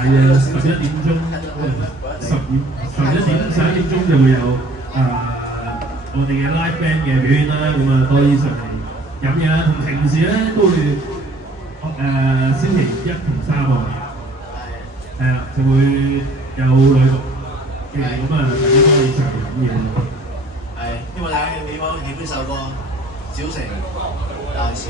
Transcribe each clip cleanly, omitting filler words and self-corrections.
大約11點鐘，11點11點鐘就會有我哋嘅 live band 嘅表演啦。咁啊，多啲上嚟飲嘢啦。同平時咧都會星期一同三係啦，就會有女僕嘅，咁啊，大家可以上嚟飲嘢咯。係，希望大家嘅尾包點呢首歌《小城大事》。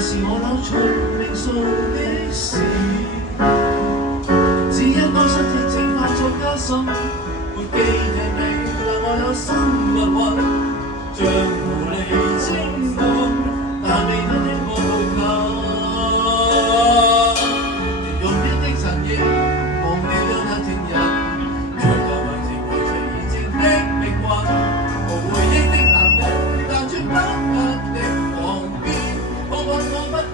是我扭出命數的事，只因當失鐵情化作加深，沒記起你，讓我有心鬱鬱，像狐狸清風，但未得聽過步伐。用一的塵液，忘掉了那情人，卻又為情為情而戰的命運，無回憶的男人，但絕不壓的狂變。我不過問哪來豁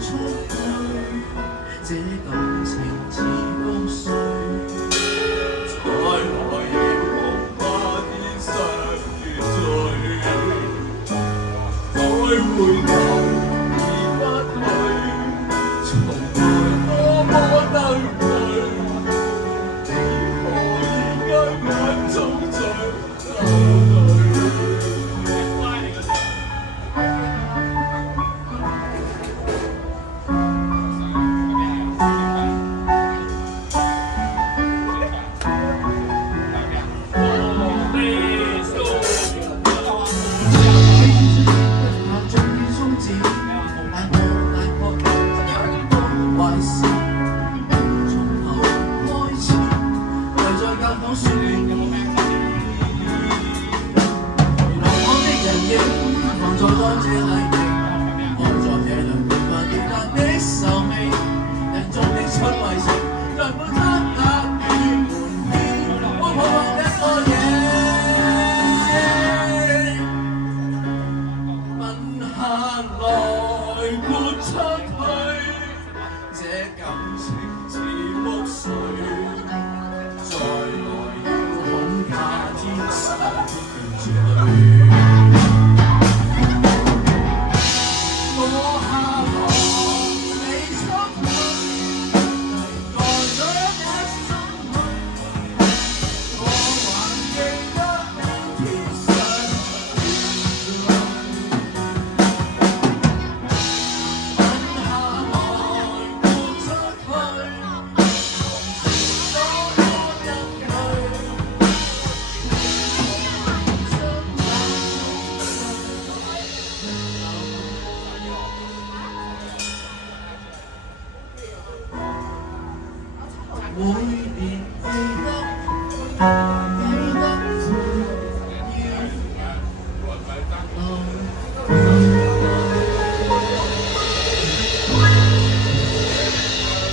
出去，這感情似谷水，才來要恐怕天上月醉，再回頭已不去，從來多麼能對，你可以讓眼中最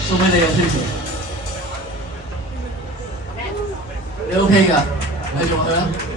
送俾你啊 ，Tracy， 你 OK 㗎？繼續去啦。